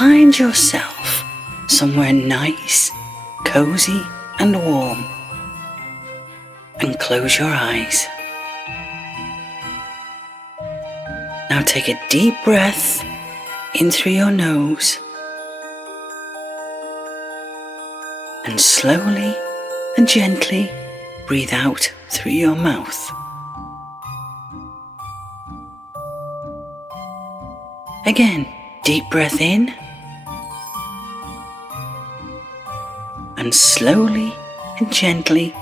find yourself somewhere nice, cozy and warm, and close your eyes. Now take a deep breath in through your nose and slowly and gently breathe out through your mouth. Again, deep breath in and slowly and gently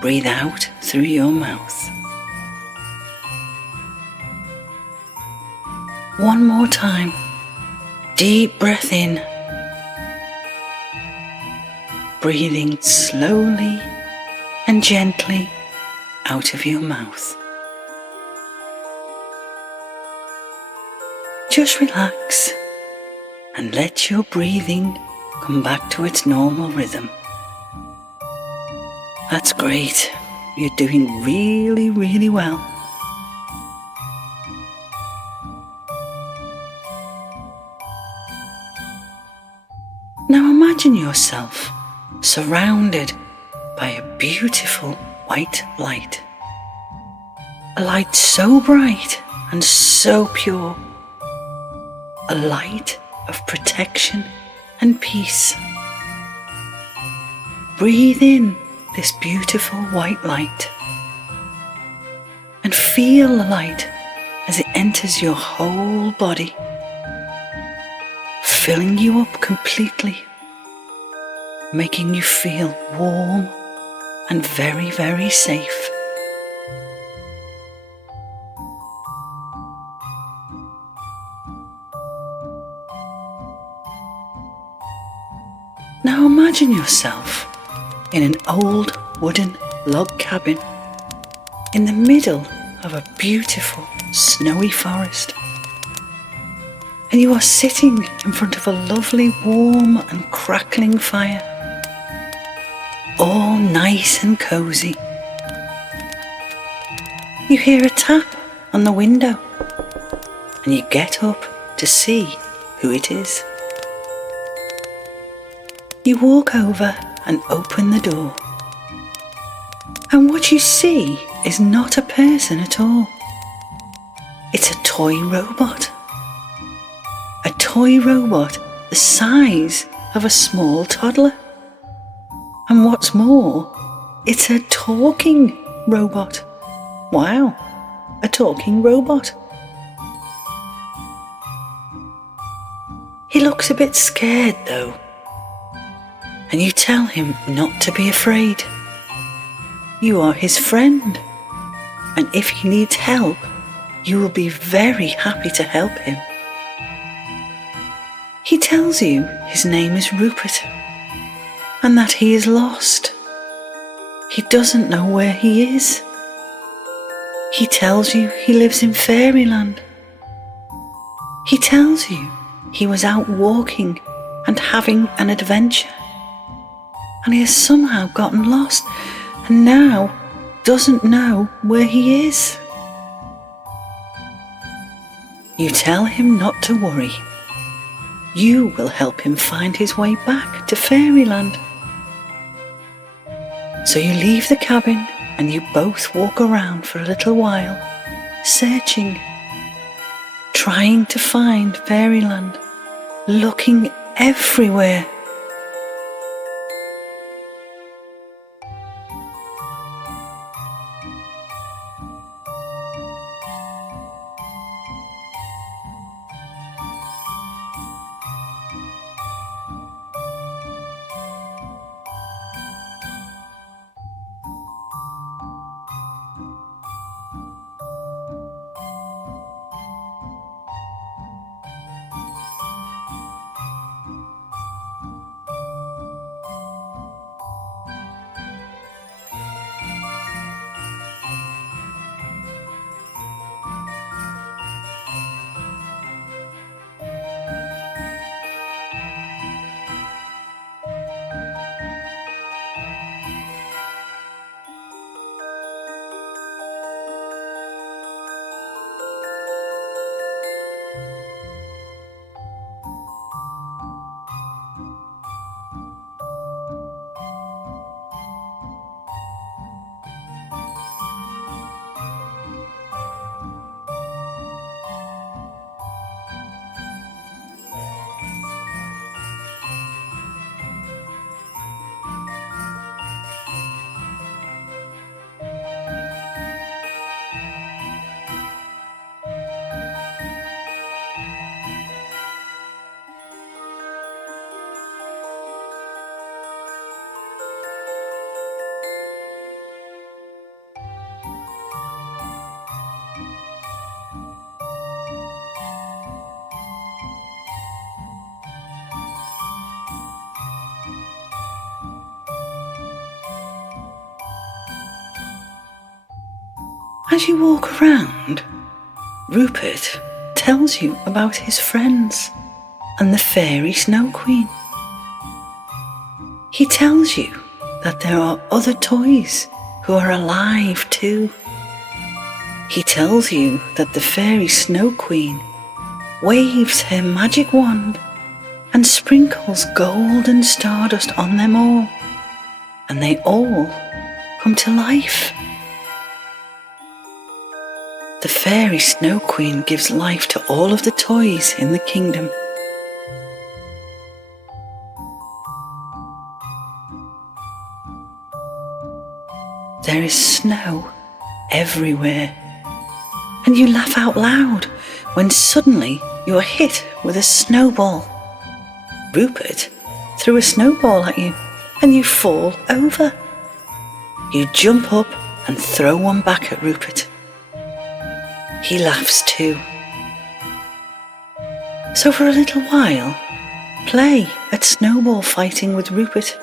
breathe out through your mouth. One more time, deep breath in, breathing slowly and gently out of your mouth. Just relax and let your breathing come back to its normal rhythm. That's great. You're doing really, really well. Now imagine yourself surrounded by a beautiful white light. A light so bright and so pure. A light of protection and peace. Breathe in this beautiful white light and feel the light as it enters your whole body, filling you up completely, making you feel warm and very, very safe. Now imagine yourself in an old wooden log cabin in the middle of a beautiful snowy forest. And you are sitting in front of a lovely warm and crackling fire, all nice and cozy. You hear a tap on the window and you get up to see who it is. You walk over and open the door, and what you see is not a person at all. It's a toy robot. A toy robot the size of a small toddler. And what's more, it's a talking robot. Wow, a talking robot. He looks a bit scared though, and you tell him not to be afraid. You are his friend, and if he needs help, you will be very happy to help him. He tells you his name is Rupert, and that he is lost. He doesn't know where he is. He tells you he lives in Fairyland. He tells you he was out walking and having an adventure, and he has somehow gotten lost and now doesn't know where he is. You tell him not to worry. You will help him find his way back to Fairyland. So you leave the cabin and you both walk around for a little while, searching, trying to find Fairyland, looking everywhere. As you walk around, Rupert tells you about his friends and the fairy Snow Queen. He tells you that there are other toys who are alive too. He tells you that the fairy Snow Queen waves her magic wand and sprinkles gold and stardust on them all, and they all come to life. The fairy Snow Queen gives life to all of the toys in the kingdom. There is snow everywhere, and you laugh out loud when suddenly you are hit with a snowball. Rupert threw a snowball at you and you fall over. You jump up and throw one back at Rupert. He laughs too. So for a little while, play at snowball fighting with Rupert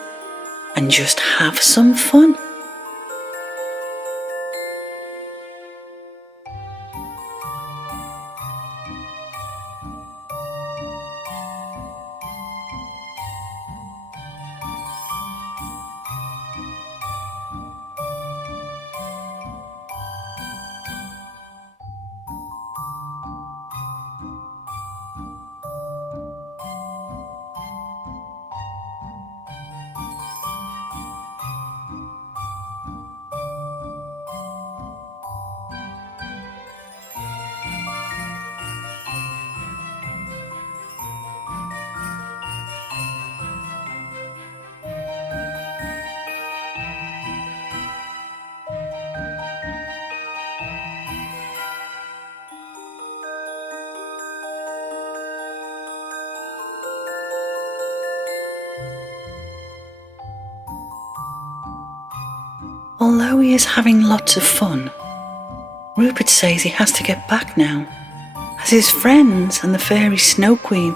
and just have some fun. Although he is having lots of fun, Rupert says he has to get back now, as his friends and the fairy Snow Queen,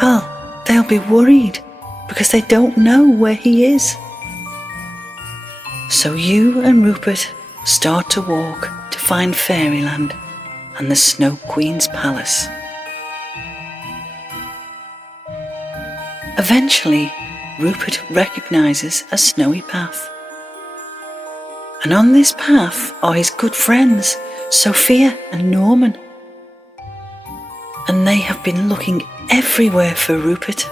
well, they'll be worried because they don't know where he is. So you and Rupert start to walk to find FairyLand and the Snow Queen's palace. Eventually, Rupert recognises a snowy path. And on this path are his good friends, Sophia and Norman. And they have been looking everywhere for Rupert.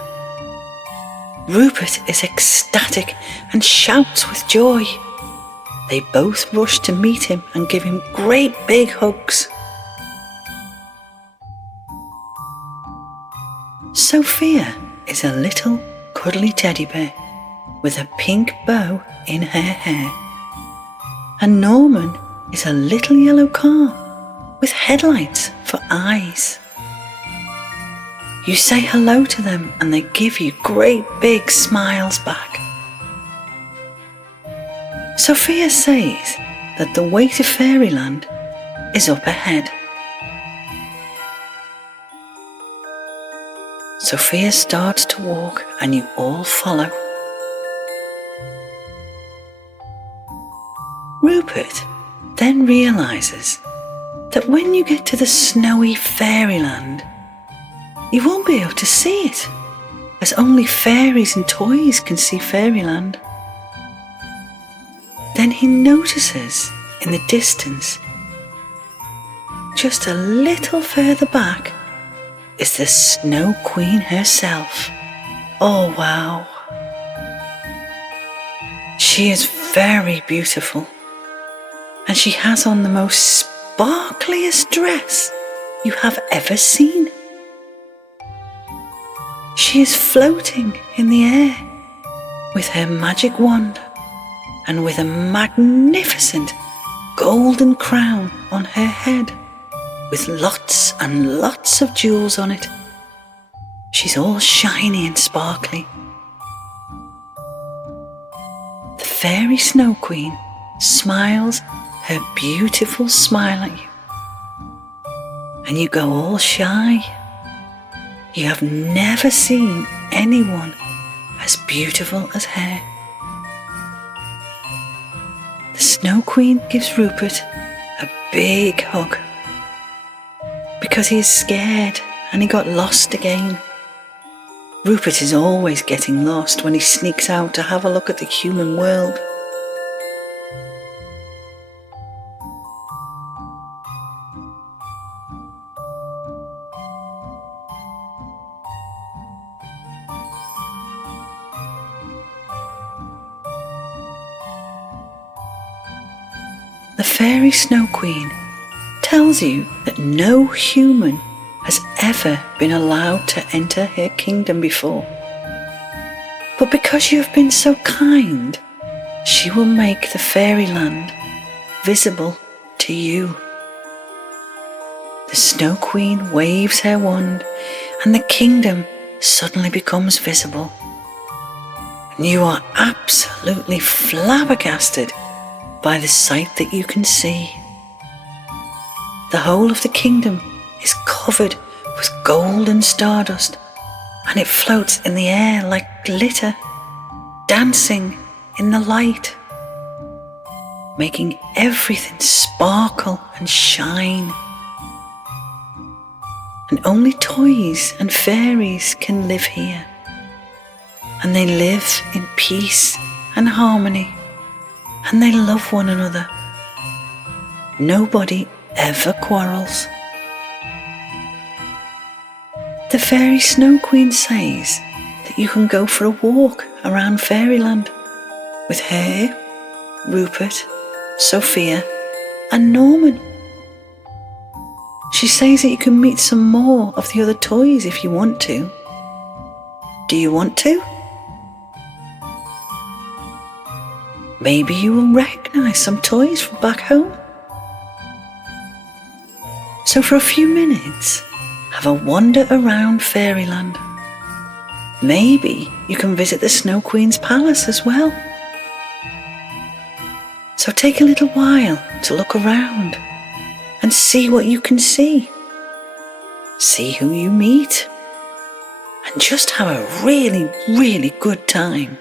Rupert is ecstatic and shouts with joy. They both rush to meet him and give him great big hugs. Sophia is a little cuddly teddy bear with a pink bow in her hair. And Norman is a little yellow car with headlights for eyes. You say hello to them and they give you great big smiles back. Sophia says that the way to FairyLand is up ahead. Sophia starts to walk and you all follow. Rupert then realises that when you get to the snowy fairyland, you won't be able to see it, as only fairies and toys can see fairyland. Then he notices in the distance, just a little further back, is the Snow Queen herself. Oh wow! She is very beautiful. And she has on the most sparkliest dress you have ever seen. She is floating in the air with her magic wand and with a magnificent golden crown on her head with lots and lots of jewels on it. She's all shiny and sparkly. The fairy Snow Queen smiles her beautiful smile at you, and you go all shy. You have never seen anyone as beautiful as her. The Snow Queen gives Rupert a big hug because he is scared and he got lost again. Rupert is always getting lost when he sneaks out to have a look at the human world. The Fairy Snow Queen tells you that no human has ever been allowed to enter her kingdom before. But because you have been so kind, she will make the FairyLand visible to you. The Snow Queen waves her wand and the kingdom suddenly becomes visible. And you are absolutely flabbergasted by the sight that you can see. The whole of the kingdom is covered with gold and stardust, and it floats in the air like glitter, dancing in the light, making everything sparkle and shine. And only toys and fairies can live here, and they live in peace and harmony, and they love one another. Nobody ever quarrels. The Fairy Snow Queen says that you can go for a walk around FairyLand with her, Rupert, Sophia and Norman. She says that you can meet some more of the other toys if you want to. Do you want to? Maybe you will recognise some toys from back home. So for a few minutes, have a wander around FairyLand. Maybe you can visit the Snow Queen's palace as well. So take a little while to look around and see what you can see. See who you meet. And just have a really, really good time.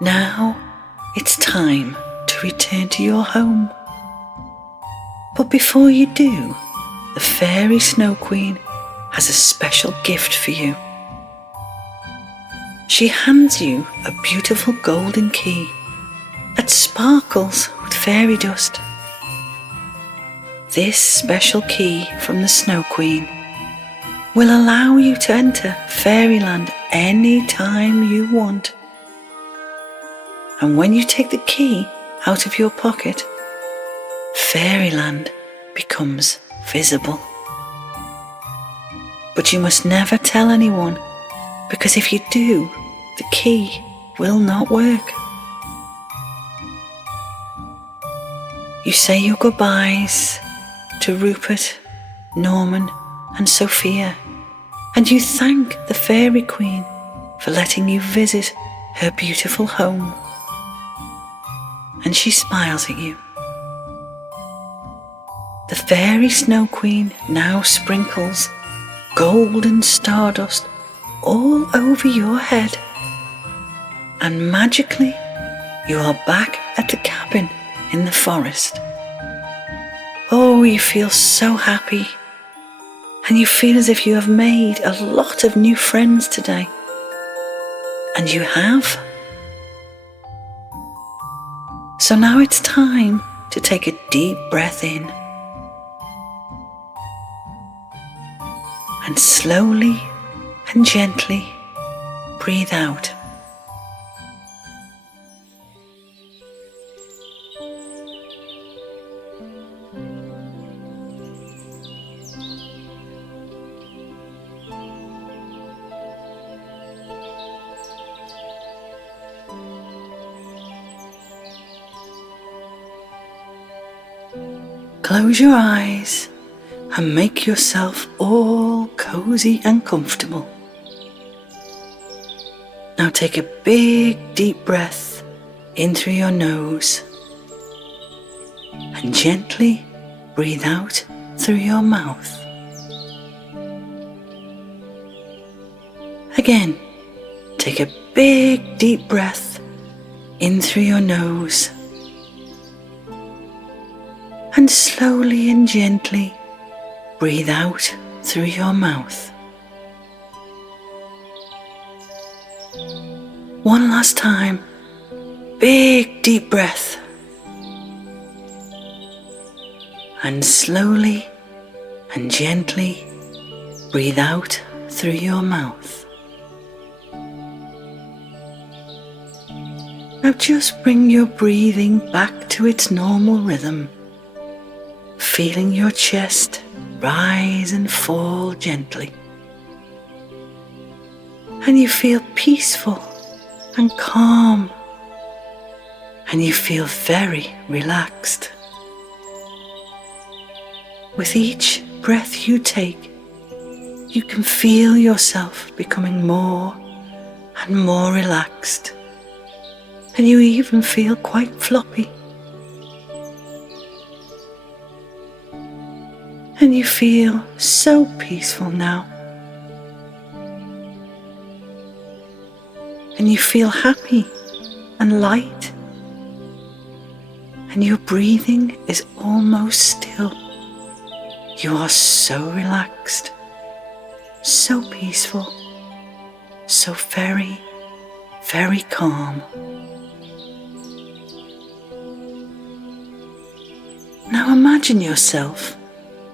Now it's time to return to your home. But before you do, the Fairy Snow Queen has a special gift for you. She hands you a beautiful golden key that sparkles with fairy dust. This special key from the Snow Queen will allow you to enter Fairyland any time you want. And when you take the key out of your pocket, Fairyland becomes visible. But you must never tell anyone, because if you do, the key will not work. You say your goodbyes to Rupert, Norman and Sophia, and you thank the Fairy Queen for letting you visit her beautiful home. And she smiles at you. The Fairy Snow Queen now sprinkles golden stardust all over your head, and magically you are back at the cabin in the forest. Oh, you feel so happy, and you feel as if you have made a lot of new friends today. And you have. So now it's time to take a deep breath in, and slowly and gently breathe out. Close your eyes and make yourself all cozy and comfortable. Now take a big deep breath in through your nose and gently breathe out through your mouth. Again, take a big deep breath in through your nose and slowly and gently breathe out through your mouth. One last time, big deep breath, and slowly and gently breathe out through your mouth. Now just bring your breathing back to its normal rhythm, feeling your chest rise and fall gently. And you feel peaceful and calm, and you feel very relaxed. With each breath you take, you can feel yourself becoming more and more relaxed, and you even feel quite floppy. And you feel so peaceful now. And you feel happy and light. And your breathing is almost still. You are so relaxed, so peaceful, so very, very calm. Now imagine yourself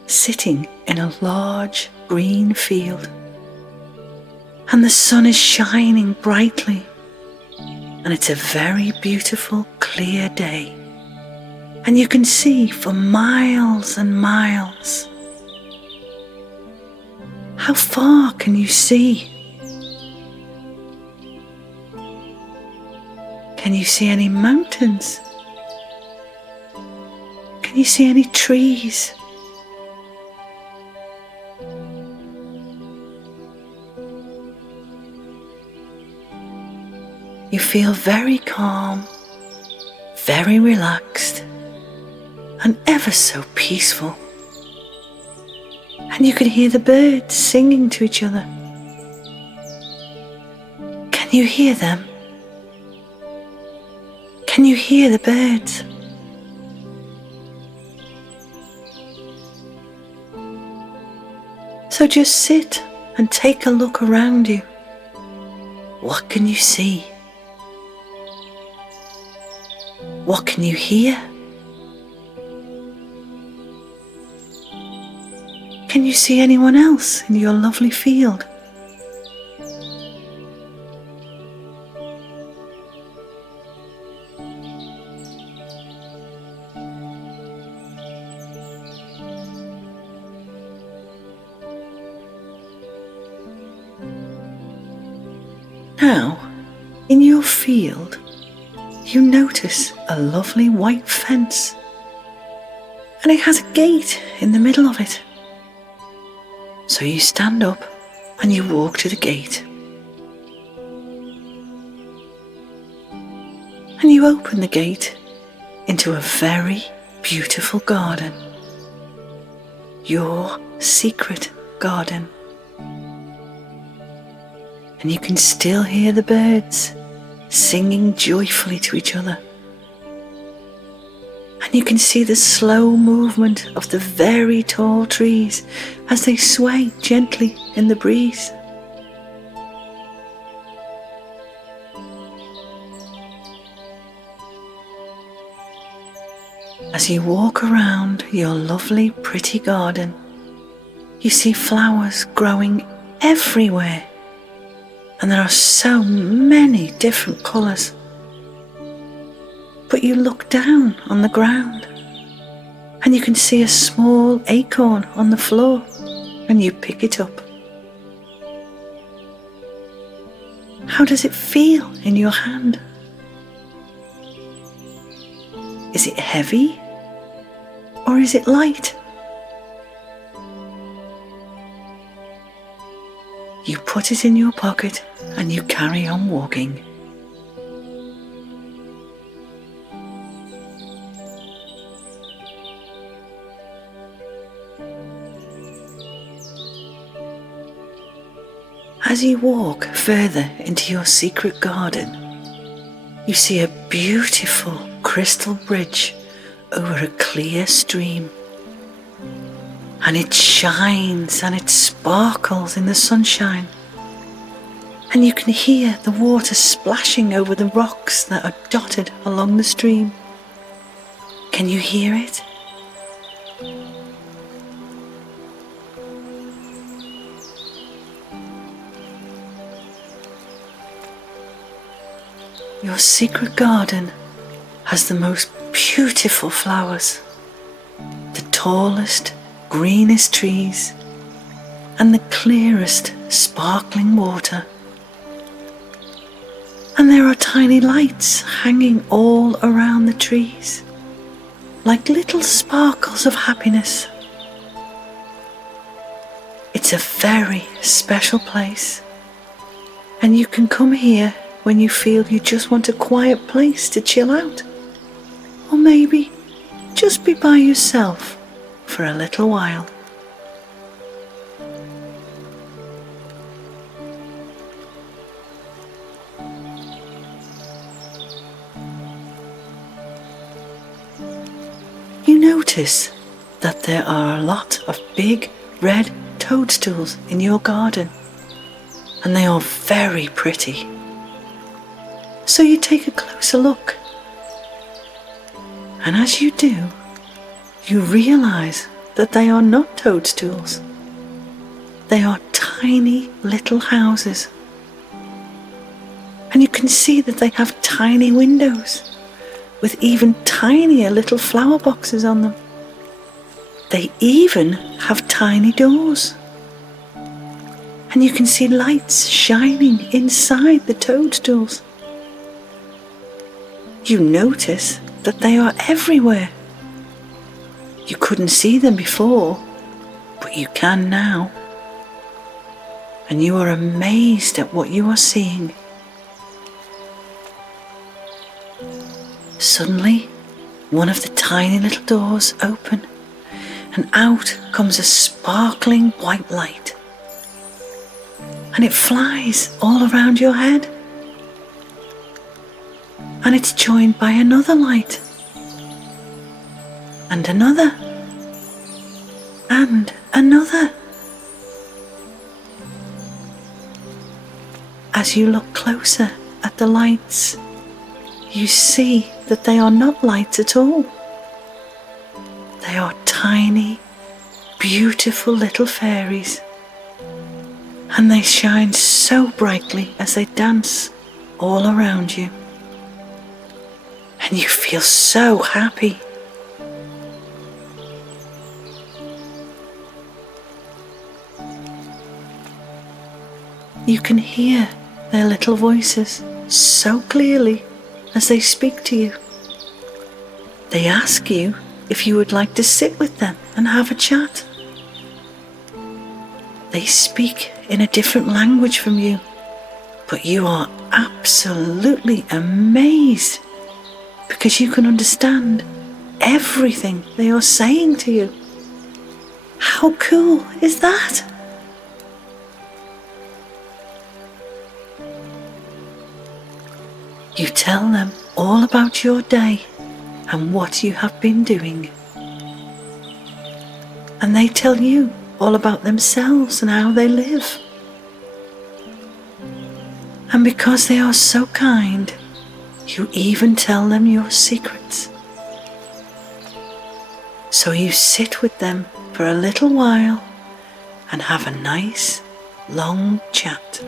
sitting in a large green field, and the sun is shining brightly, and it's a very beautiful, clear day, and you can see for miles and miles. How far can you see? Can you see any mountains? Can you see any trees? You feel very calm, very relaxed, and ever so peaceful. And you can hear the birds singing to each other. Can you hear them? Can you hear the birds? So just sit and take a look around you. What can you see? What can you hear? Can you see anyone else in your lovely field? Now, in your field, you notice a lovely white fence, and it has a gate in the middle of it. So you stand up and you walk to the gate. And you open the gate into a very beautiful garden. Your secret garden. And you can still hear the birds singing joyfully to each other. And you can see the slow movement of the very tall trees as they sway gently in the breeze. As you walk around your lovely, pretty garden, you see flowers growing everywhere. And there are so many different colours. But you look down on the ground and you can see a small acorn on the floor, and you pick it up. How does it feel in your hand? Is it heavy or is it light? You put it in your pocket and you carry on walking. As you walk further into your secret garden, you see a beautiful crystal bridge over a clear stream. And it shines and it sparkles in the sunshine. And you can hear the water splashing over the rocks that are dotted along the stream. Can you hear it? Your secret garden has the most beautiful flowers, the tallest, greenest trees, and the clearest, sparkling water. And there are tiny lights hanging all around the trees, like little sparkles of happiness. It's a very special place, and you can come here when you feel you just want a quiet place to chill out, or maybe just be by yourself for a little while. You notice that there are a lot of big red toadstools in your garden, and they are very pretty. So you take a closer look, and as you do, you realize that they are not toadstools. They are tiny little houses. And you can see that they have tiny windows with even tinier little flower boxes on them. They even have tiny doors. And you can see lights shining inside the toadstools. You notice that they are everywhere. You couldn't see them before, but you can now. And you are amazed at what you are seeing. Suddenly, one of the tiny little doors open, and out comes a sparkling white light. And it flies all around your head. And it's joined by another light. And another. And another. as you look closer at the lights, you see that they are not lights at all. They are tiny, beautiful little fairies, and they shine so brightly as they dance all around you. And you feel so happy. You can hear their little voices so clearly as they speak to you. They ask you if you would like to sit with them and have a chat. They speak in a different language from you, but you are absolutely amazed because you can understand everything they are saying to you. How cool is that? You tell them all about your day and what you have been doing. And they tell you all about themselves and how they live. And because they are so kind, you even tell them your secrets. So you sit with them for a little while and have a nice, long chat.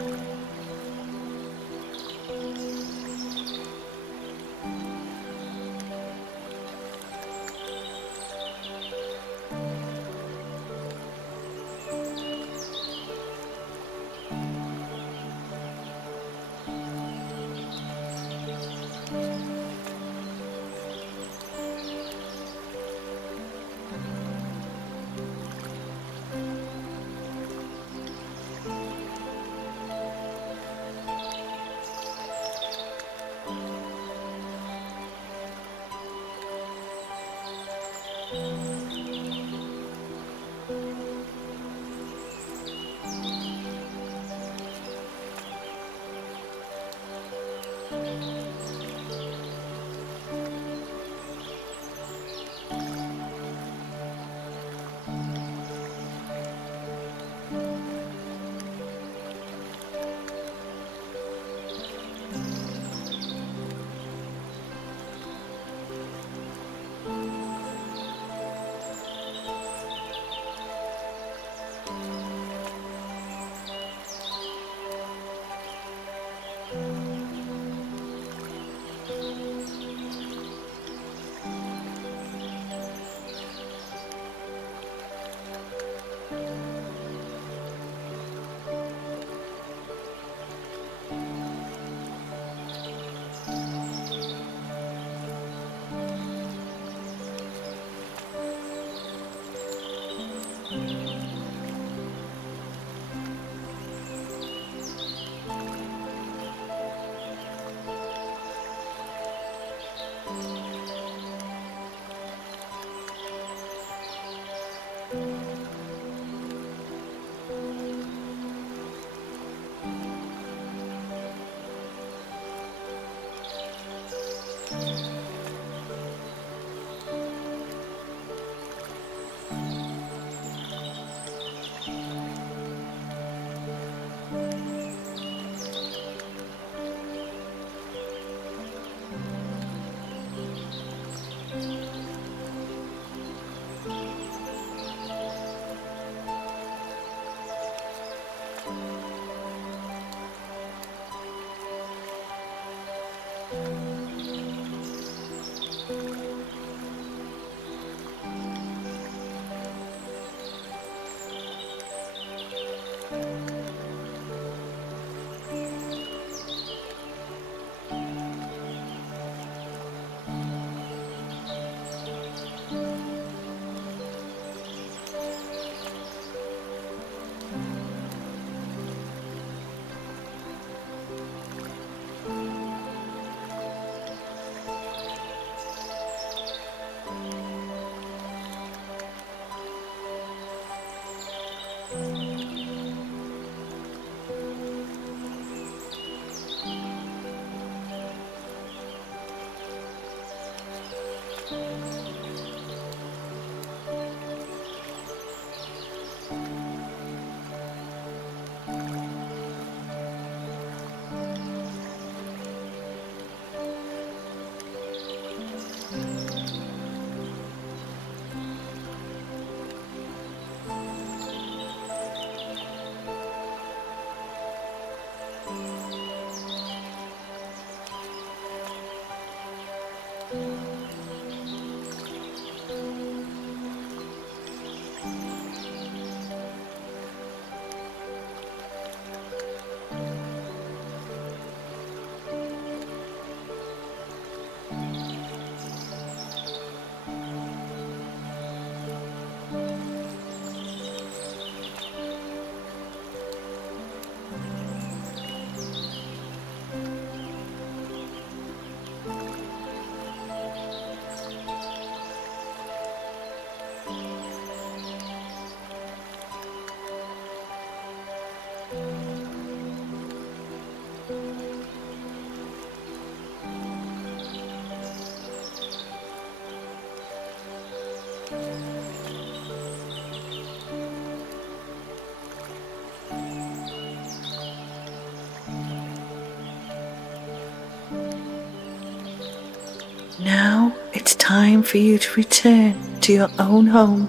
Now it's time for you to return to your own home.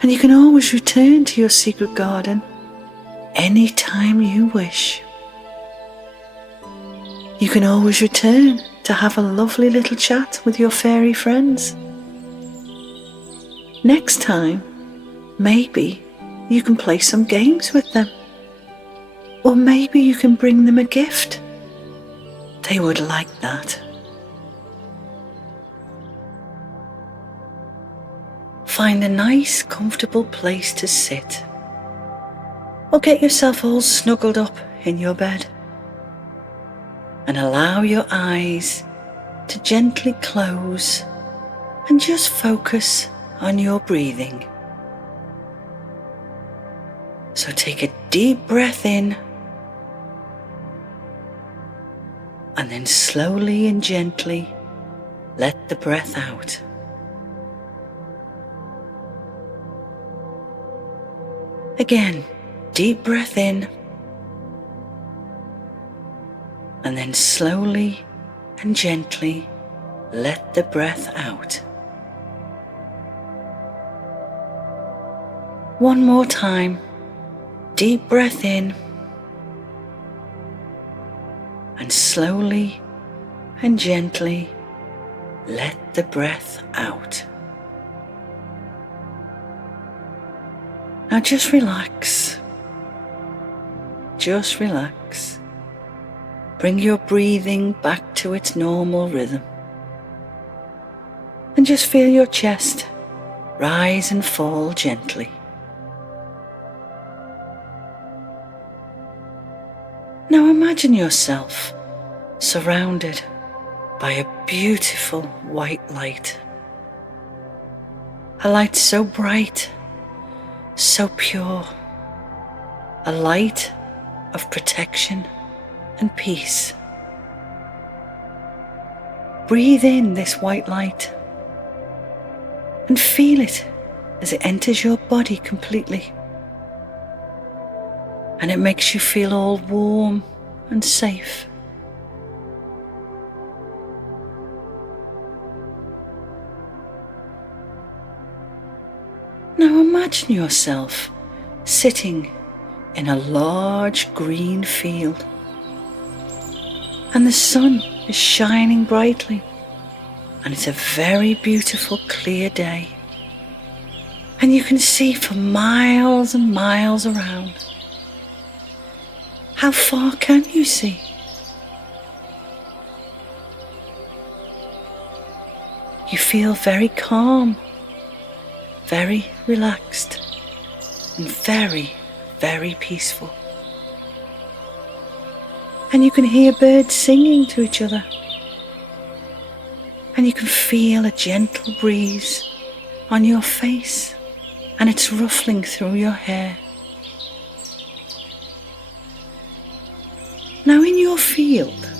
And you can always return to your secret garden anytime you wish. You can always return to have a lovely little chat with your fairy friends. Next time, maybe you can play some games with them. Or maybe you can bring them a gift. They would like that. Find a nice, comfortable place to sit. Or get yourself all snuggled up in your bed. And allow your eyes to gently close and just focus on your breathing. So take a deep breath in and then slowly and gently let the breath out. Again, deep breath in and then slowly and gently let the breath out. One more time, deep breath in and slowly and gently let the breath out. Now just relax. Just relax. Bring your breathing back to its normal rhythm. And just feel your chest rise and fall gently. Now imagine yourself surrounded by a beautiful white light. A light so bright, so pure. A light of protection and peace. Breathe in this white light and feel it as it enters your body completely. And it makes you feel all warm and safe. Now imagine yourself sitting in a large green field, and the sun is shining brightly, and it's a very beautiful clear day, and you can see for miles and miles around. How far can you see? You feel very calm, very relaxed, and very, very peaceful. And you can hear birds singing to each other. And you can feel a gentle breeze on your face, and it's ruffling through your hair. Now in your field,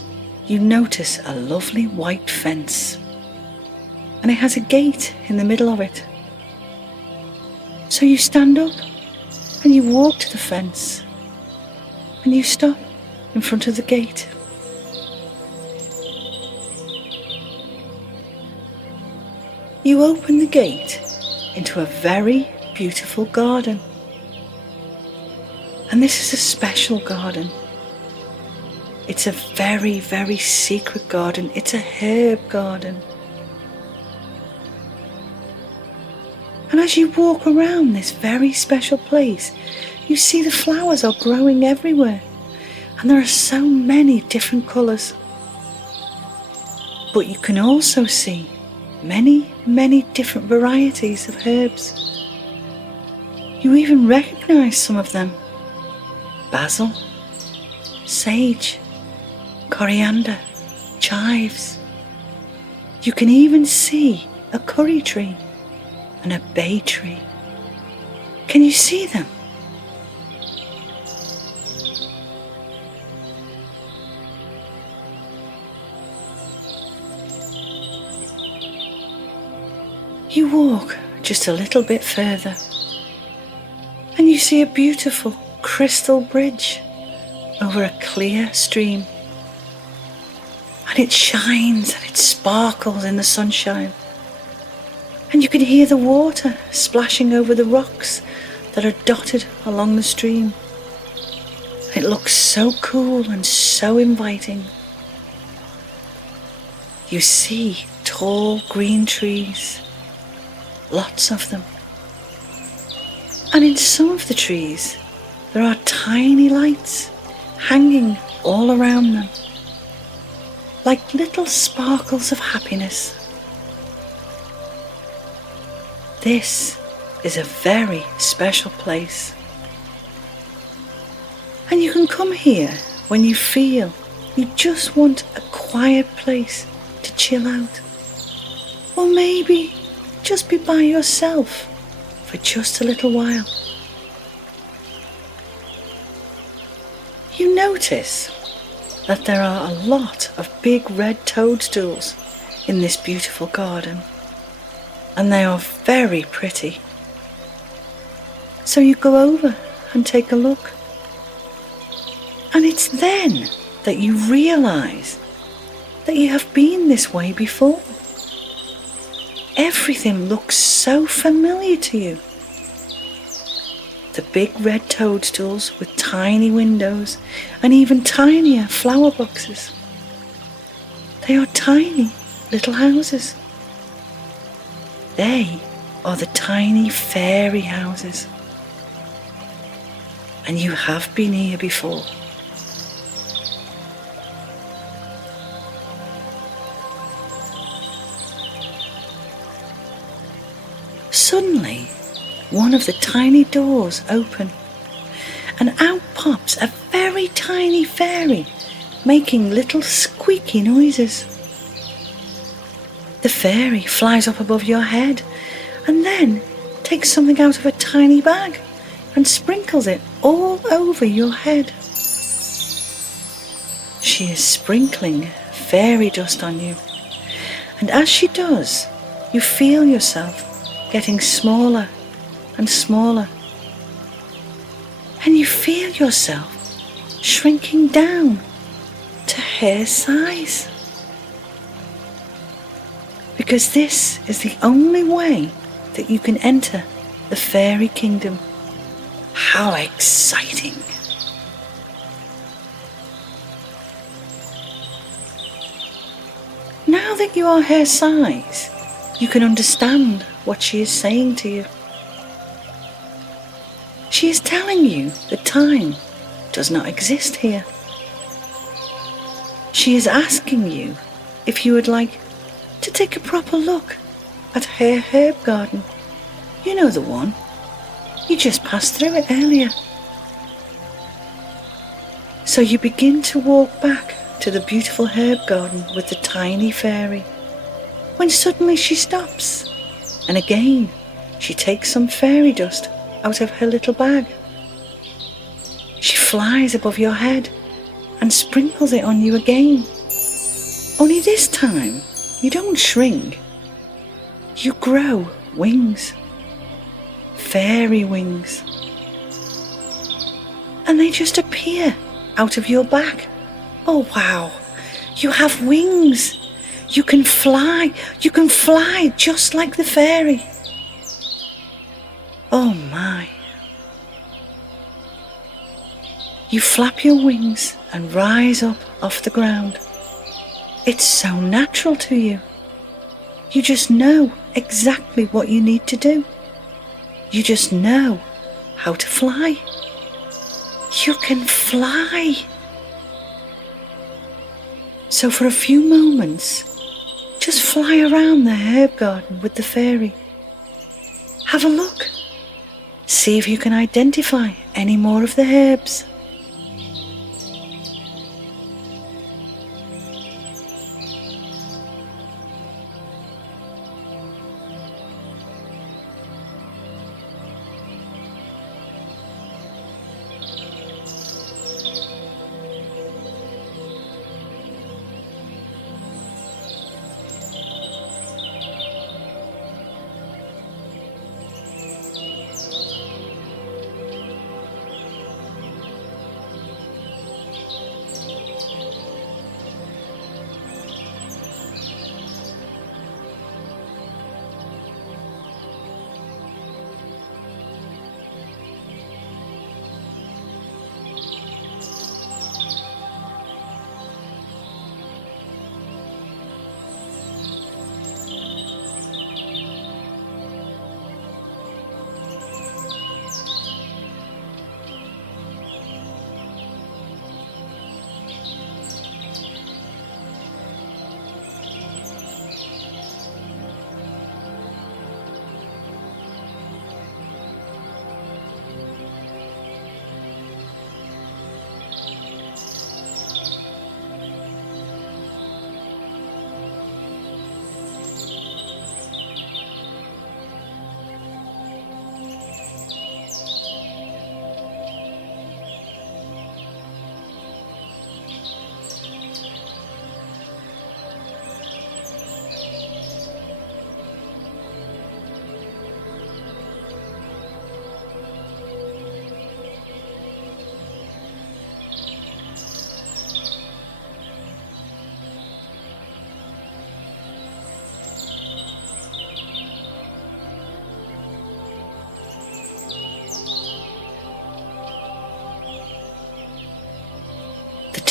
you notice a lovely white fence, and it has a gate in the middle of it. So you stand up and you walk to the fence and you stop in front of the gate. You open the gate into a very beautiful garden. And this is a special garden. It's a very, very secret garden. It's a herb garden. And as you walk around this very special place, you see the flowers are growing everywhere. And there are so many different colours. But you can also see many, many different varieties of herbs. You even recognise some of them. Basil, sage, coriander, chives. You can even see a curry tree and a bay tree. Can you see them? You walk just a little bit further and you see a beautiful crystal bridge over a clear stream. And it shines and it sparkles in the sunshine. And you can hear the water splashing over the rocks that are dotted along the stream. It looks so cool and so inviting. You see tall green trees, lots of them. And in some of the trees, there are tiny lights hanging all around them, like little sparkles of happiness. This is a very special place. And you can come here when you feel you just want a quiet place to chill out. Or maybe just be by yourself for just a little while. You notice that there are a lot of big red toadstools in this beautiful garden, and they are very pretty. So you go over and take a look, and it's then that you realise that you have been this way before. Everything looks so familiar to you. The big red toadstools with tiny windows and even tinier flower boxes. They are tiny little houses. They are the tiny fairy houses. And you have been here before. Suddenly, one of the tiny doors open, and out pops a very tiny fairy, making little squeaky noises. The fairy flies up above your head, and then takes something out of a tiny bag and sprinkles it all over your head. She is sprinkling fairy dust on you, and as she does, you feel yourself getting smaller and smaller, and you feel yourself shrinking down to hair size, because this is the only way that you can enter the fairy kingdom. How exciting! Now that you are hair size, you can understand what she is saying to you. She is telling you that time does not exist here. She is asking you if you would like to take a proper look at her herb garden. You know the one. You just passed through it earlier. So you begin to walk back to the beautiful herb garden with the tiny fairy, when suddenly she stops, and again she takes some fairy dust out of her little bag. She flies above your head and sprinkles it on you again. Only this time you don't shrink. You grow wings. Fairy wings. And they just appear out of your back. Oh wow, you have wings. You can fly just like the fairy. Oh my. You flap your wings and rise up off the ground. It's so natural to you. You just know exactly what you need to do. You just know how to fly. You can fly. So for a few moments, just fly around the herb garden with the fairy. Have a look. See if you can identify any more of the herbs.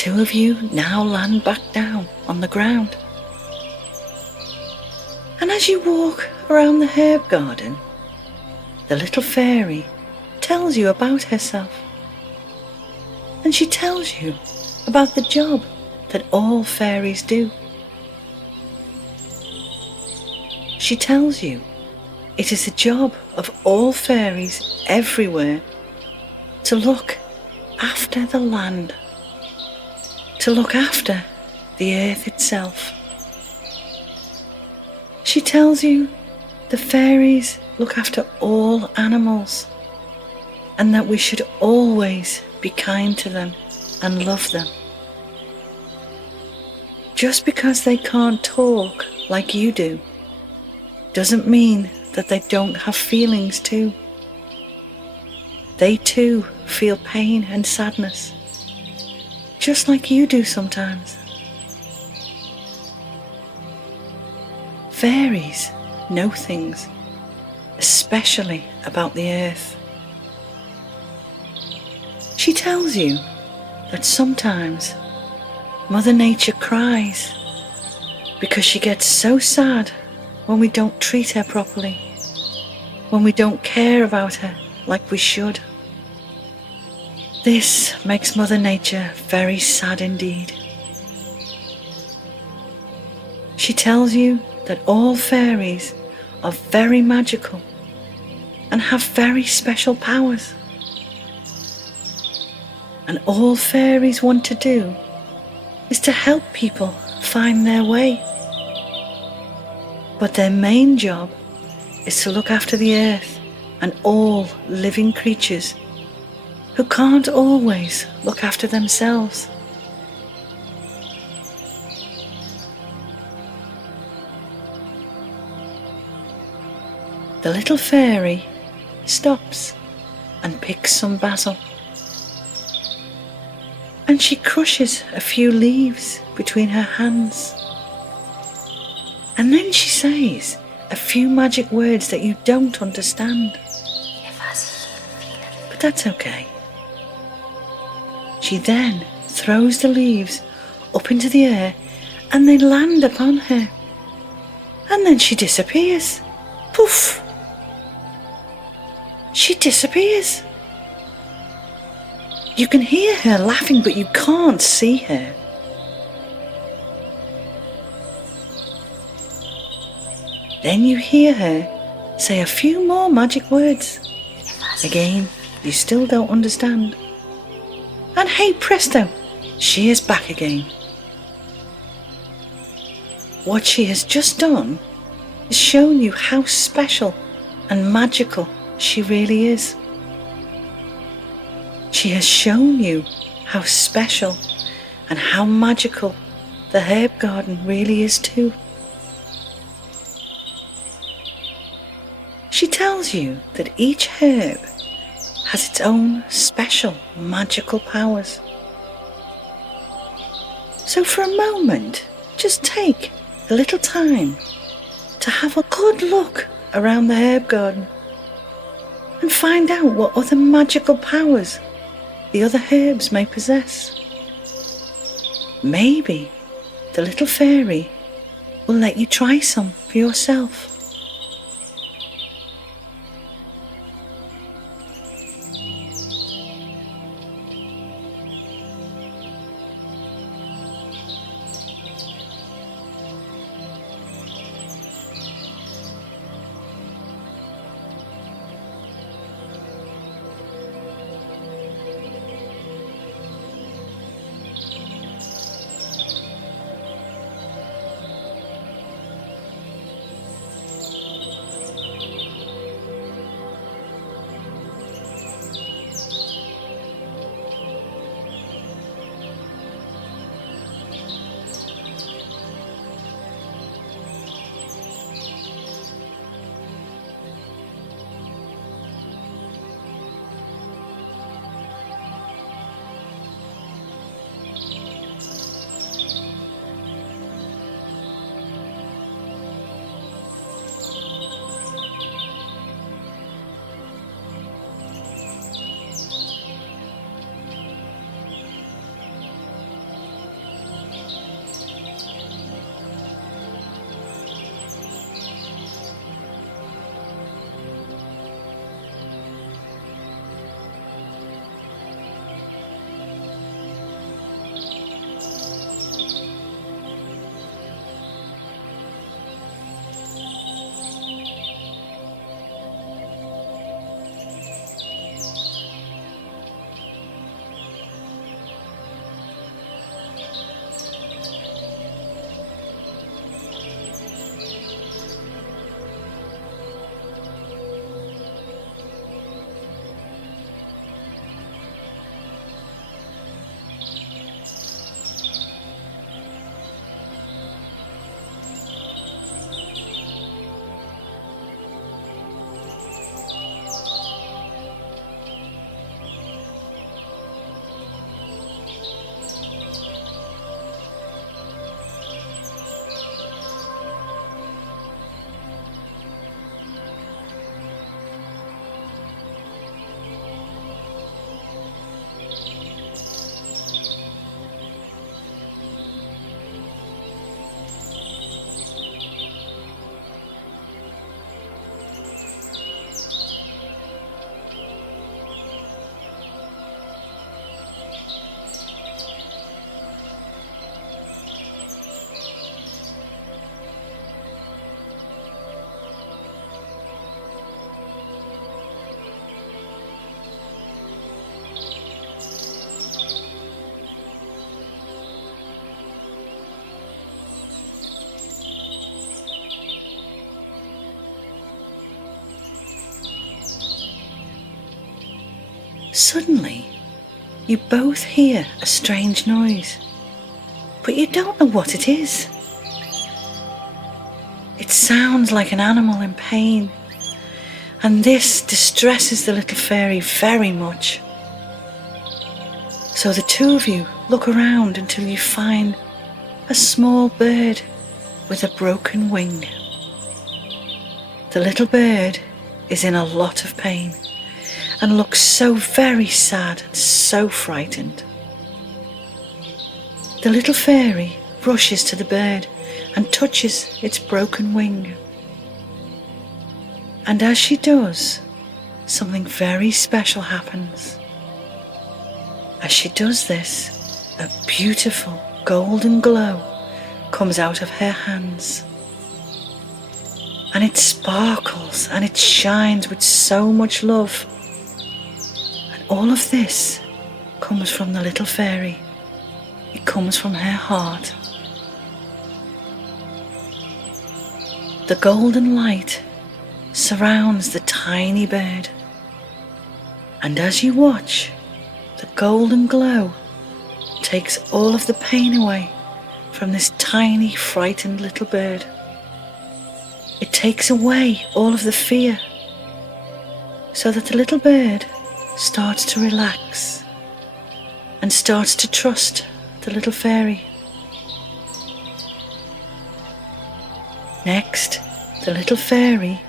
two of you now land back down on the ground. And as you walk around the herb garden, the little fairy tells you about herself. And she tells you about the job that all fairies do. She tells you it is the job of all fairies everywhere to look after the land, to look after the earth itself. She tells you the fairies look after all animals and that we should always be kind to them and love them. Just because they can't talk like you do doesn't mean that they don't have feelings too. They too feel pain and sadness, just like you do sometimes. Fairies know things, especially about the earth. She tells you that sometimes Mother Nature cries because she gets so sad when we don't treat her properly, when we don't care about her like we should. This makes Mother Nature very sad indeed. She tells you that all fairies are very magical and have very special powers. And all fairies want to do is to help people find their way. But their main job is to look after the earth and all living creatures who can't always look after themselves. The little fairy stops and picks some basil. And she crushes a few leaves between her hands. And then she says a few magic words that you don't understand. But that's okay. She then throws the leaves up into the air and they land upon her. And then she disappears. Poof! She disappears. You can hear her laughing, but you can't see her. Then you hear her say a few more magic words. Again, you still don't understand. And hey presto, she is back again. What she has just done is shown you how special and magical she really is. She has shown you how special and how magical the herb garden really is too. She tells you that each herb has its own special magical powers. So for a moment, just take a little time to have a good look around the herb garden and find out what other magical powers the other herbs may possess. Maybe the little fairy will let you try some for yourself. Suddenly, you both hear a strange noise, but you don't know what it is. It sounds like an animal in pain, and this distresses the little fairy very much. So the two of you look around until you find a small bird with a broken wing. The little bird is in a lot of pain and looks so very sad and so frightened. The little fairy rushes to the bird and touches its broken wing. And as she does, something very special happens. As she does this, a beautiful golden glow comes out of her hands. And it sparkles and it shines with so much love. And all of this comes from the little fairy. It comes from her heart. The golden light surrounds the tiny bird. And as you watch, the golden glow takes all of the pain away from this tiny, frightened little bird. It takes away all of the fear so that the little bird starts to relax and starts to trust the little fairy. Next, the little fairy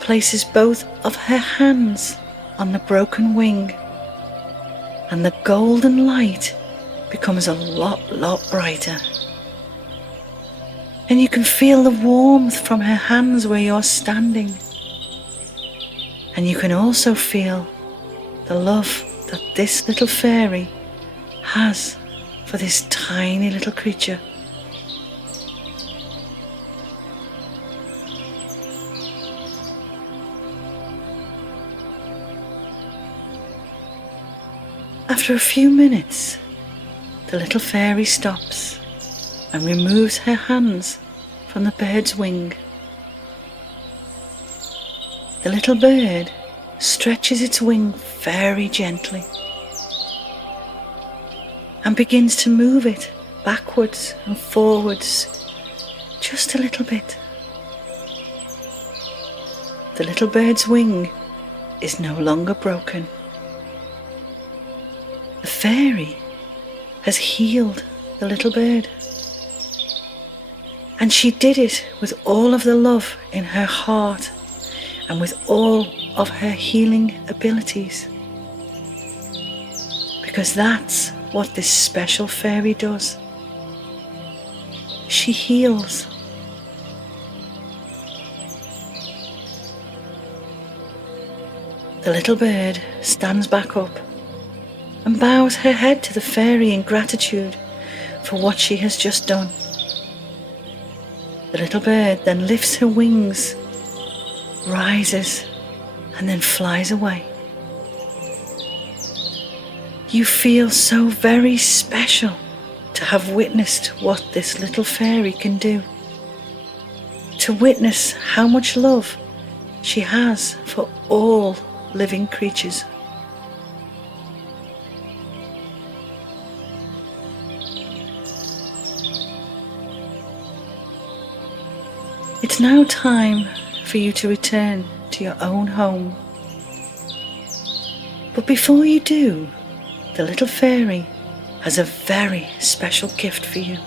places both of her hands on the broken wing, and the golden light becomes a lot brighter. And you can feel the warmth from her hands where you're standing. And you can also feel the love that this little fairy has for this tiny little creature. After a few minutes, the little fairy stops and removes her hands from the bird's wing. The little bird stretches its wing very gently and begins to move it backwards and forwards just a little bit. The little bird's wing is no longer broken. The fairy has healed the little bird. And she did it with all of the love in her heart and with all of her healing abilities. Because that's what this special fairy does. She heals. The little bird stands back up and bows her head to the fairy in gratitude for what she has just done. The little bird then lifts her wings, rises, and then flies away. You feel so very special to have witnessed what this little fairy can do. To witness how much love she has for all living creatures. It's now time for you to return to your own home. But before you do, the little fairy has a very special gift for you.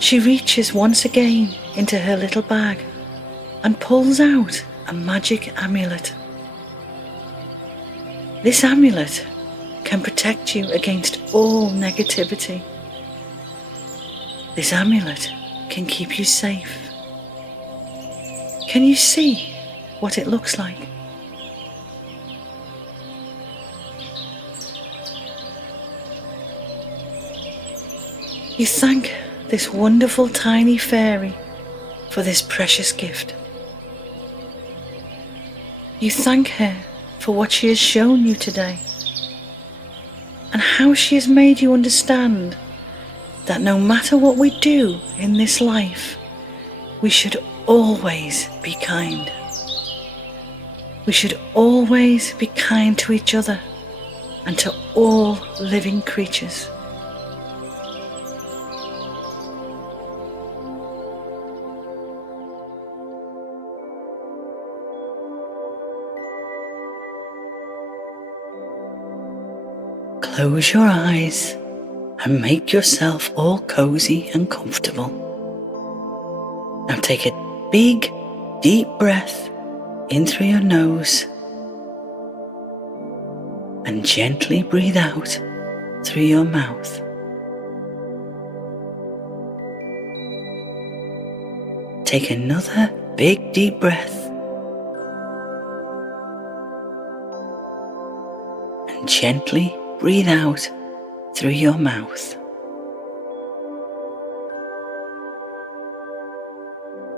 She reaches once again into her little bag and pulls out a magic amulet. This amulet can protect you against all negativity. This amulet can keep you safe. Can you see what it looks like? You thank this wonderful tiny fairy for this precious gift. You thank her for what she has shown you today and how she has made you understand that no matter what we do in this life, we should always be kind. We should always be kind to each other and to all living creatures. Close your eyes and make yourself all cozy and comfortable. Now take a big, deep breath in through your nose and gently breathe out through your mouth. Take another big, deep breath and gently breathe out through your mouth.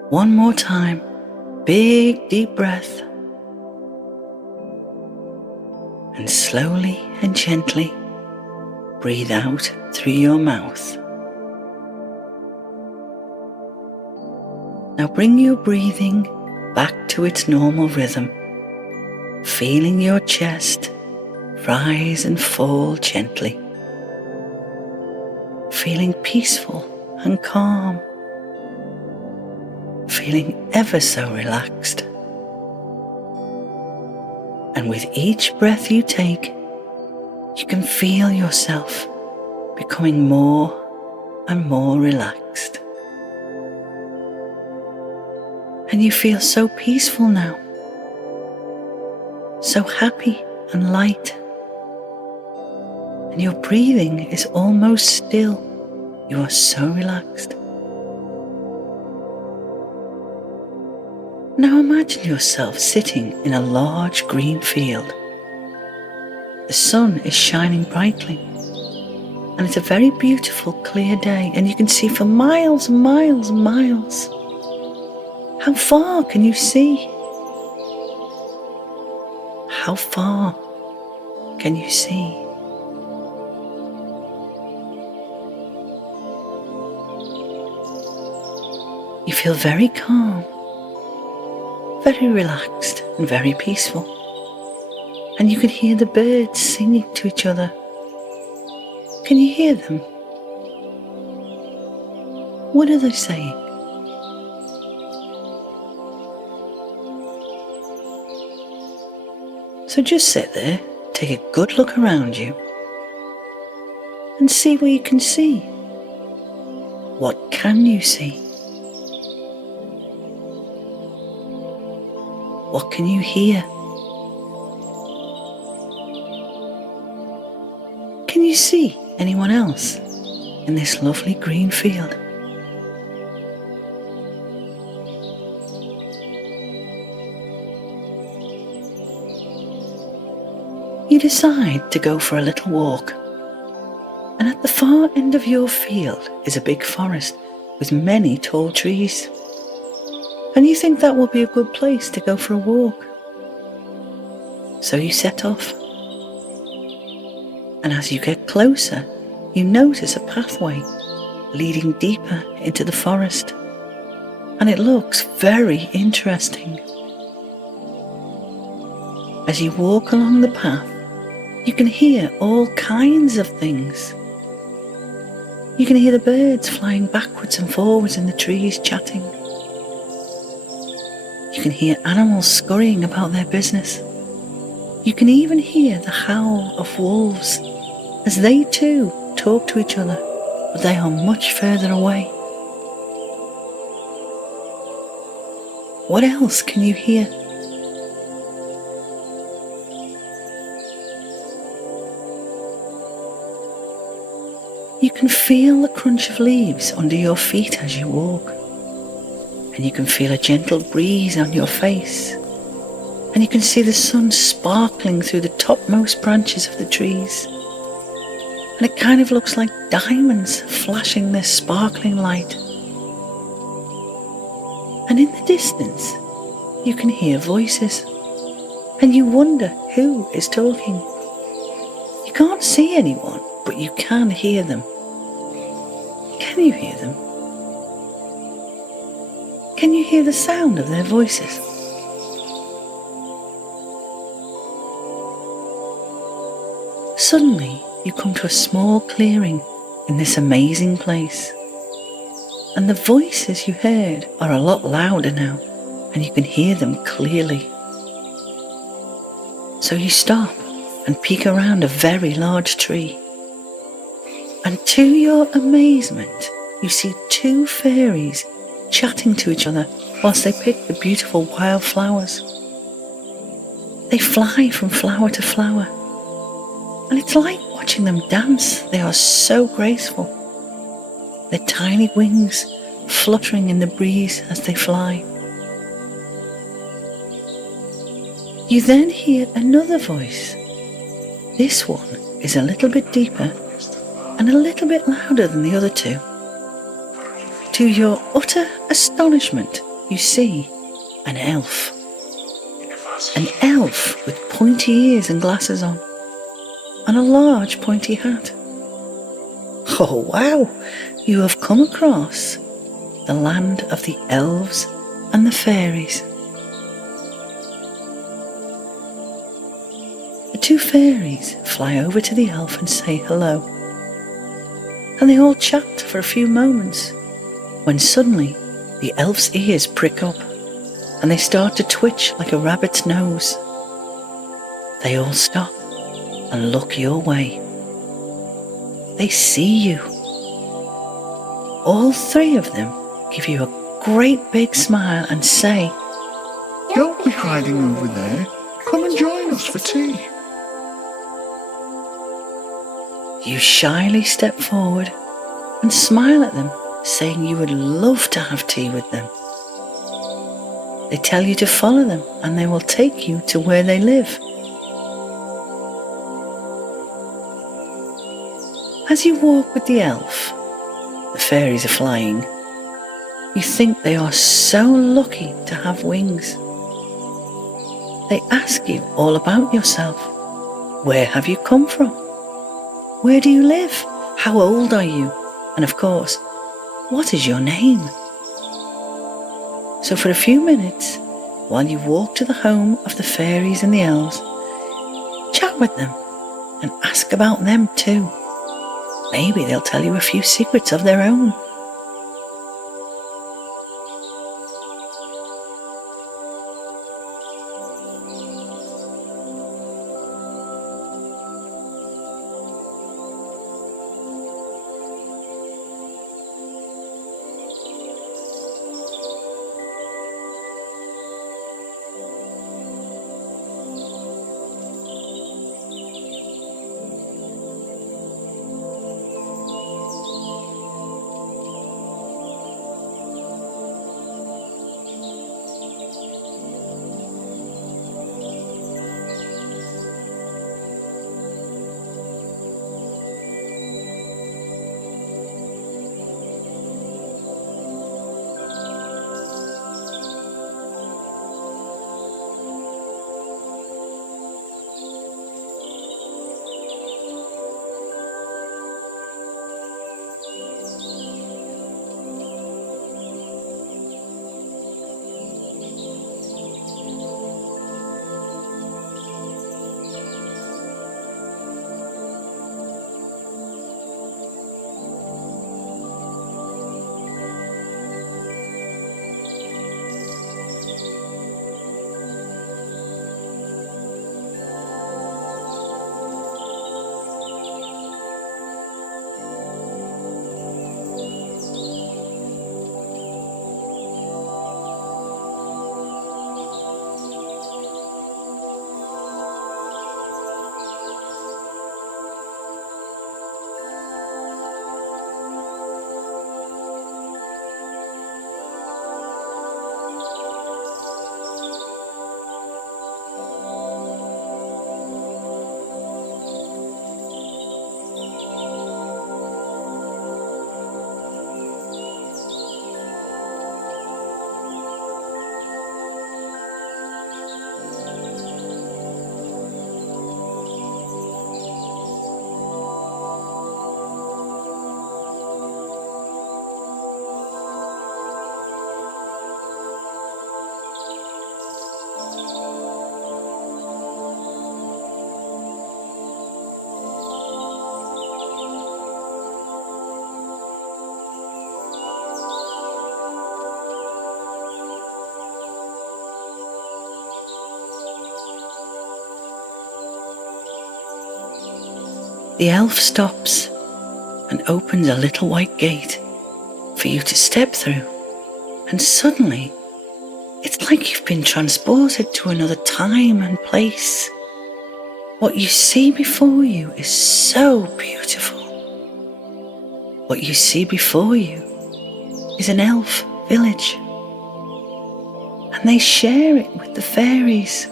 One more time, big deep breath, and slowly and gently breathe out through your mouth. Now bring your breathing back to its normal rhythm, feeling your chest rise and fall gently, feeling peaceful and calm, feeling ever so relaxed. And with each breath you take, you can feel yourself becoming more and more relaxed. And you feel so peaceful now, so happy and light. And your breathing is almost still. You are so relaxed. Now imagine yourself sitting in a large green field. The sun is shining brightly, and it's a very beautiful, clear day, and you can see for miles and miles and miles. How far can you see? How far can you see? You feel very calm, very relaxed and very peaceful. And you can hear the birds singing to each other. Can you hear them? What are they saying? So just sit there, take a good look around you, and see what you can see. What can you see? What can you hear? Can you see anyone else in this lovely green field? You decide to go for a little walk, and at the far end of your field is a big forest with many tall trees. And you think that will be a good place to go for a walk. So you set off. And as you get closer, you notice a pathway leading deeper into the forest. And it looks very interesting. As you walk along the path, you can hear all kinds of things. You can hear the birds flying backwards and forwards in the trees chatting. You can hear animals scurrying about their business. You can even hear the howl of wolves as they too talk to each other, but they are much further away. What else can you hear? You can feel the crunch of leaves under your feet as you walk. And you can feel a gentle breeze on your face. And you can see the sun sparkling through the topmost branches of the trees. And it kind of looks like diamonds flashing their sparkling light. And in the distance, you can hear voices. And you wonder who is talking. You can't see anyone, but you can hear them. Can you hear them? Can you hear the sound of their voices? Suddenly, you come to a small clearing in this amazing place. And the voices you heard are a lot louder now, and you can hear them clearly. So you stop and peek around a very large tree. And to your amazement, you see two fairies chatting to each other whilst they pick the beautiful wild flowers. They fly from flower to flower, and it's like watching them dance. They are so graceful, their tiny wings fluttering in the breeze as they fly. You then hear another voice. This one is a little bit deeper and a little bit louder than the other two. To your utter astonishment, you see an elf. An elf with pointy ears and glasses on, and a large pointy hat. Oh wow, you have come across the land of the elves and the fairies. The two fairies fly over to the elf and say hello, and they all chat for a few moments, when suddenly the elf's ears prick up and they start to twitch like a rabbit's nose. They all stop and look your way. They see you. All three of them give you a great big smile and say, "Don't be hiding over there. Come and join us for tea." You shyly step forward and smile at them, saying you would love to have tea with them. They tell you to follow them and they will take you to where they live. As you walk with the elf, the fairies are flying. You think they are so lucky to have wings. They ask you all about yourself. Where have you come from? Where do you live? How old are you? And of course, what is your name? So for a few minutes, while you walk to the home of the fairies and the elves, chat with them and ask about them too. Maybe they'll tell you a few secrets of their own. The elf stops and opens a little white gate for you to step through, and suddenly it's like you've been transported to another time and place. What you see before you is so beautiful. What you see before you is an elf village, and they share it with the fairies.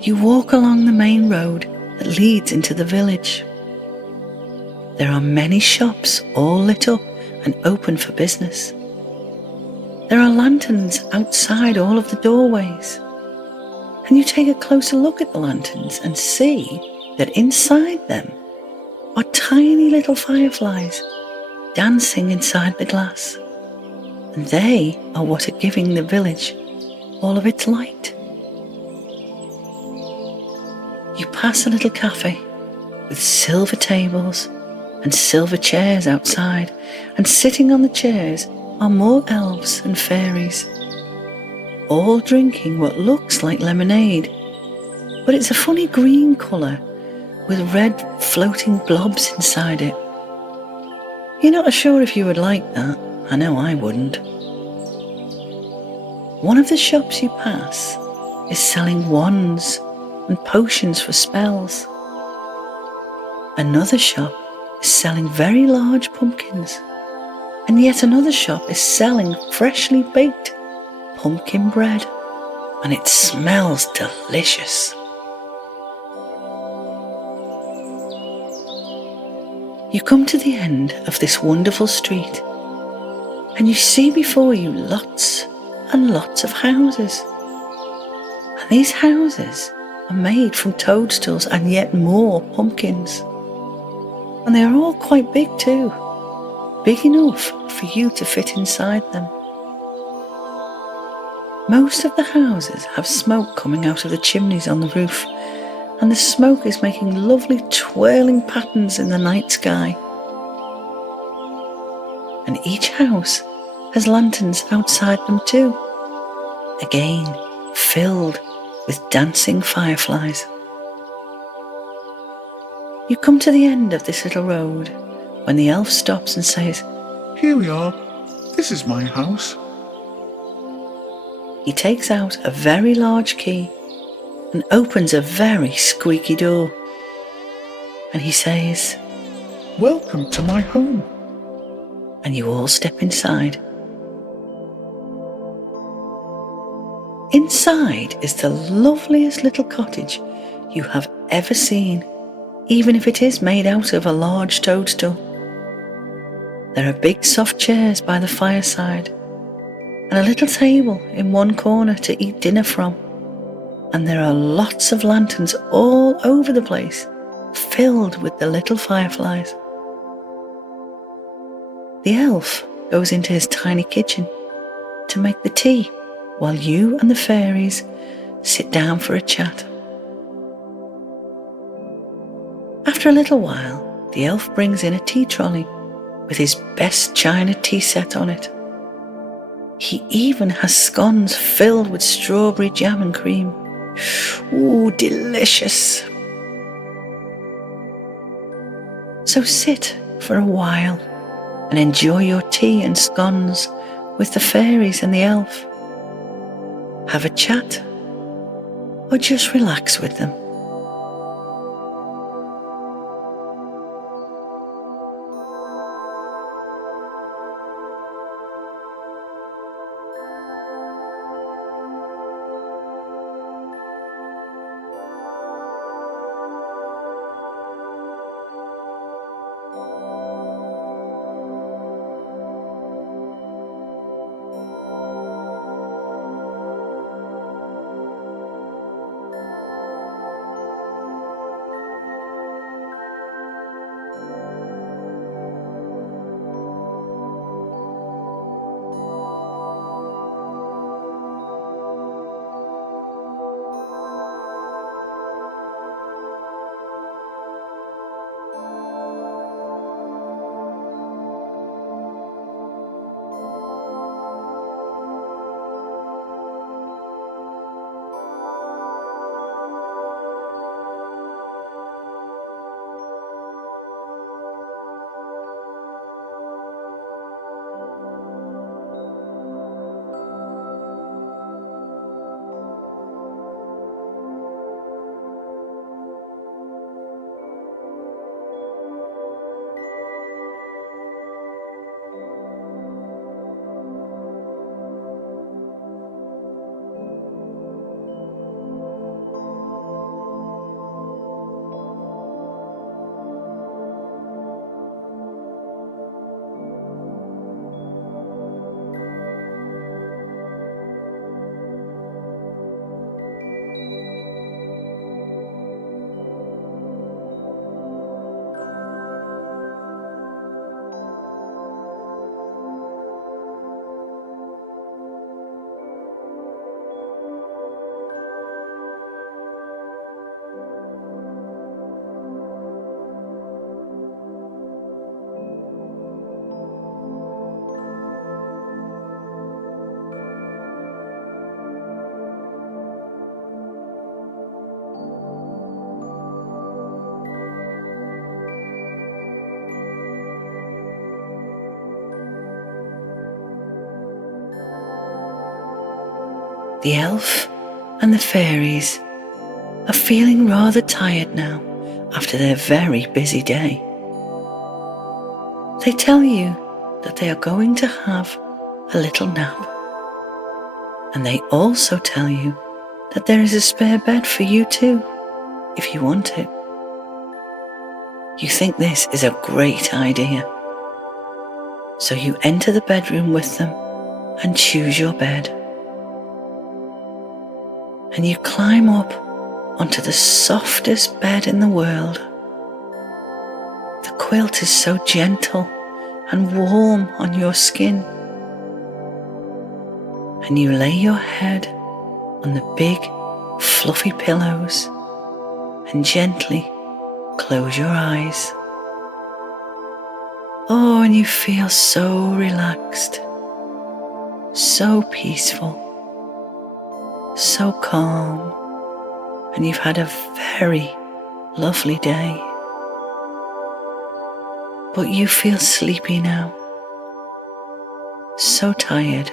You walk along the main road that leads into the village. There are many shops all lit up and open for business. There are lanterns outside all of the doorways, and you take a closer look at the lanterns and see that inside them are tiny little fireflies dancing inside the glass, and they are what are giving the village all of its light. You pass a little cafe with silver tables and silver chairs outside, and sitting on the chairs are more elves and fairies, all drinking what looks like lemonade, but it's a funny green colour with red floating blobs inside it. You're not sure if you would like that. I know I wouldn't. One of the shops you pass is selling wands and potions for spells. Another shop is selling very large pumpkins, and yet another shop is selling freshly baked pumpkin bread, and it smells delicious. You come to the end of this wonderful street, and you see before you lots and lots of houses. And these houses are made from toadstools and yet more pumpkins. And they are all quite big too, big enough for you to fit inside them. Most of the houses have smoke coming out of the chimneys on the roof, and the smoke is making lovely twirling patterns in the night sky. And each house has lanterns outside them too, again filled with dancing fireflies. You come to the end of this little road when the elf stops and says, Here we are. This is my house. He takes out a very large key and opens a very squeaky door. And he says, Welcome to my home. And you all step inside. Inside is the loveliest little cottage you have ever seen, even if it is made out of a large toadstool. There are big soft chairs by the fireside, and a little table in one corner to eat dinner from. And there are lots of lanterns all over the place, filled with the little fireflies. The elf goes into his tiny kitchen to make the tea, while you and the fairies sit down for a chat. After a little while, the elf brings in a tea trolley with his best china tea set on it. He even has scones filled with strawberry jam and cream. Ooh, delicious. So sit for a while and enjoy your tea and scones with the fairies and the elf. Have a chat, or just relax with them. The elf and the fairies are feeling rather tired now after their very busy day. They tell you that they are going to have a little nap, and they also tell you that there is a spare bed for you too, if you want it. You think this is a great idea, so you enter the bedroom with them and choose your bed. And you climb up onto the softest bed in the world. The quilt is so gentle and warm on your skin. And you lay your head on the big, fluffy pillows and gently close your eyes. Oh, and you feel so relaxed, so peaceful, so calm, and you've had a very lovely day. But you feel sleepy now, so tired,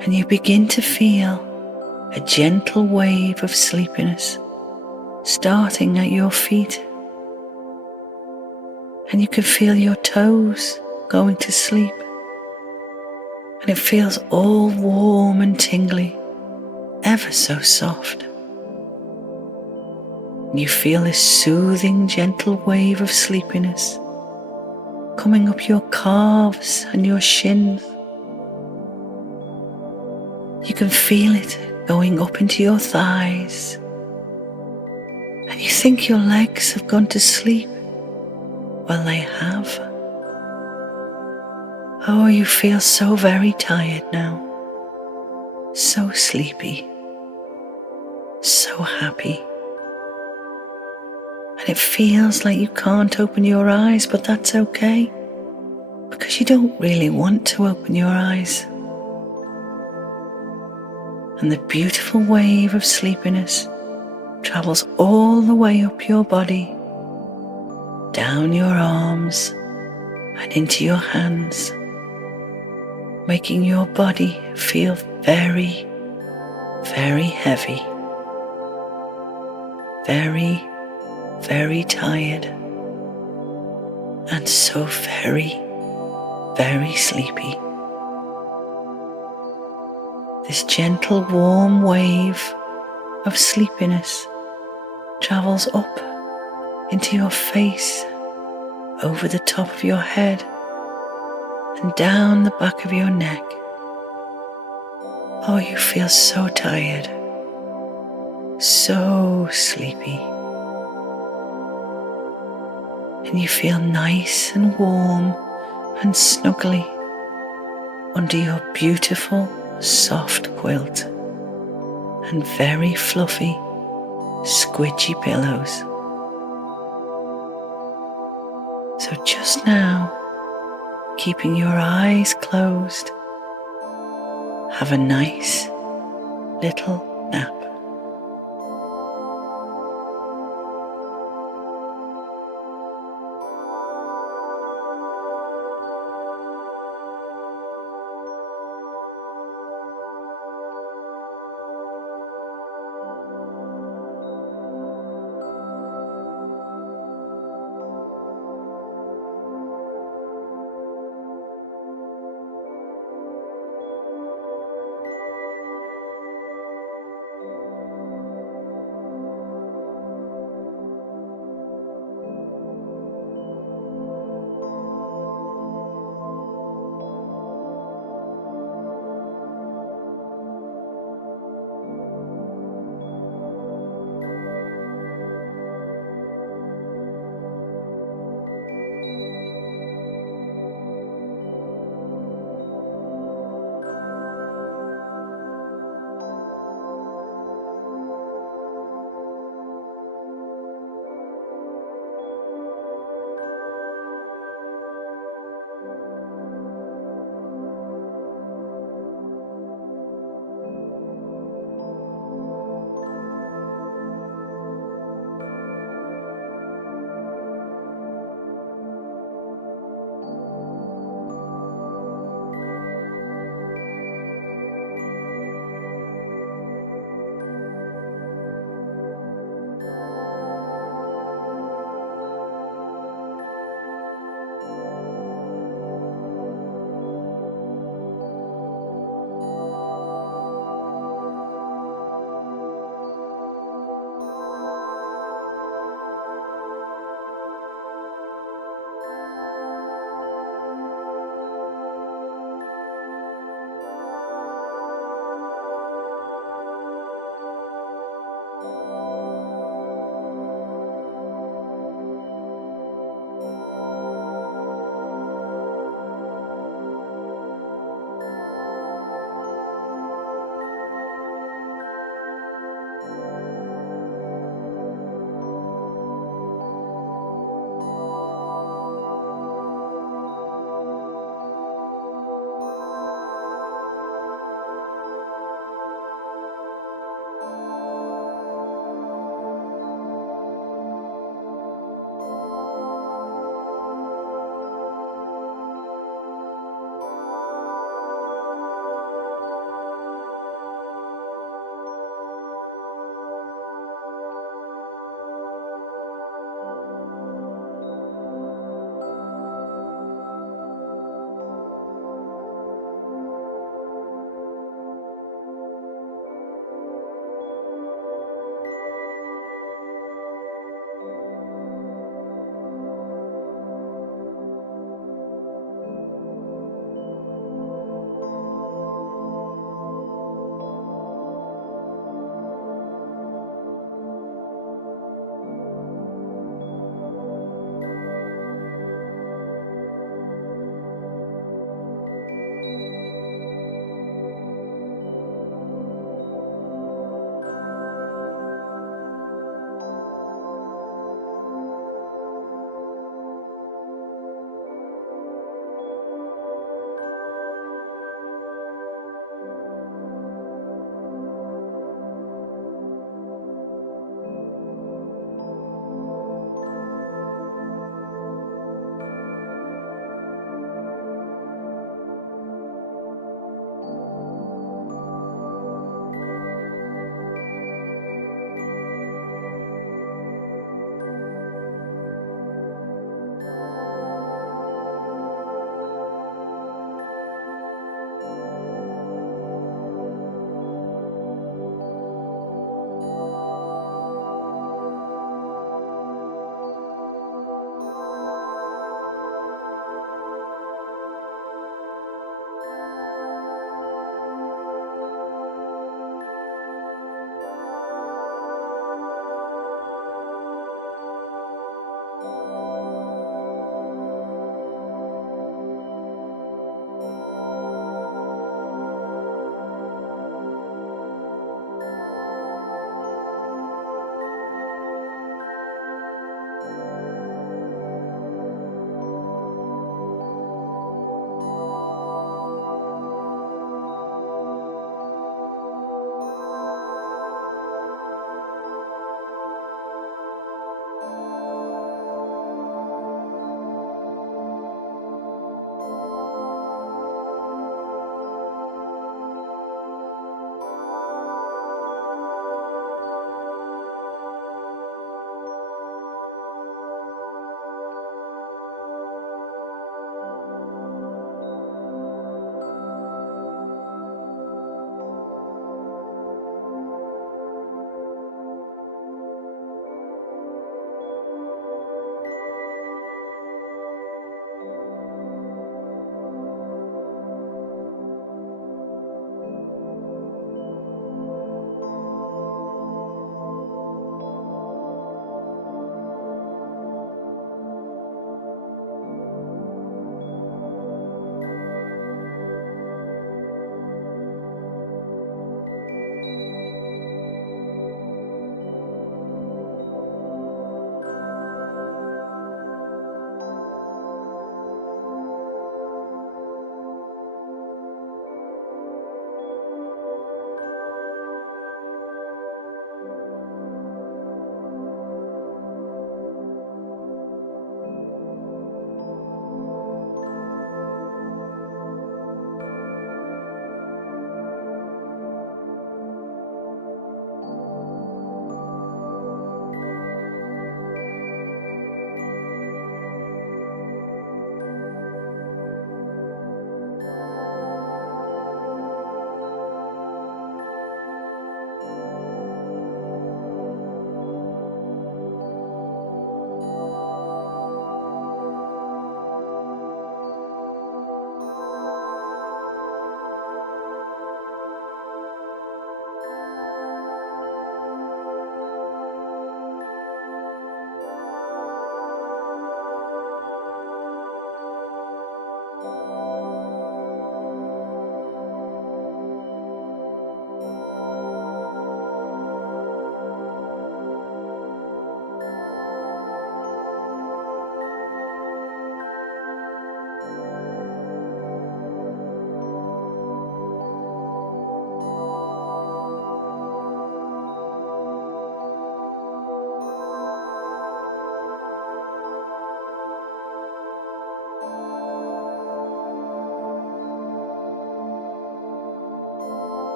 and you begin to feel a gentle wave of sleepiness starting at your feet, and you can feel your toes going to sleep, and it feels all warm and tingly, ever so soft. And you feel this soothing, gentle wave of sleepiness coming up your calves and your shins. You can feel it going up into your thighs, and you think your legs have gone to sleep. Well, they have. Oh, you feel so very tired now, so sleepy, so happy. And it feels like you can't open your eyes, but that's okay, because you don't really want to open your eyes. And the beautiful wave of sleepiness travels all the way up your body, down your arms and into your hands, making your body feel very, very heavy, very, very tired, and so very, very sleepy. This gentle, warm wave of sleepiness travels up into your face, over the top of your head, and down the back of your neck. Oh, you feel so tired, so sleepy. And you feel nice and warm and snuggly under your beautiful, soft quilt and very fluffy, squidgy pillows. So just now, keeping your eyes closed, have a nice little nap.